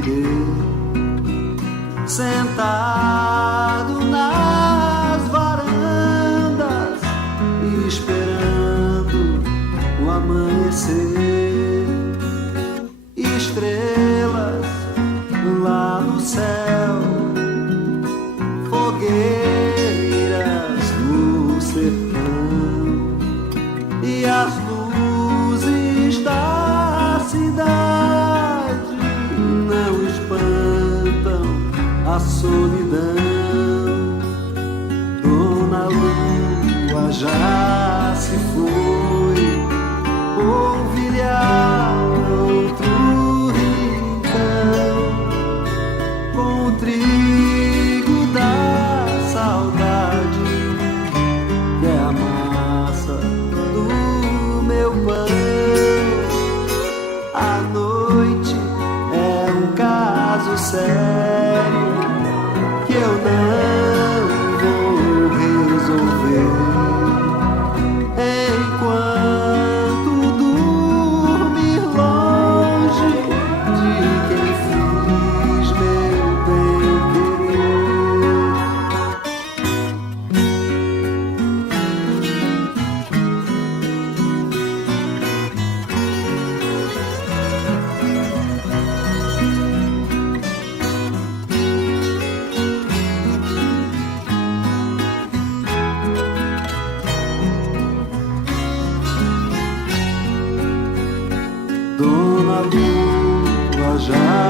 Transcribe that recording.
entender. Sentado nas varandas, esperando o amanhecer. Estrelas lá no céu, fogueiras no sertão, e as luzes da cidade não espantam a solidão. Dona Lua já se foi, polvilhar outro rincão, com o trigo da saudade, que é a massa do meu pão. A noite é um caso sério que eu não vou resolver enquanto dormir longe de quem fiz meu bem-querer. Dona Lua já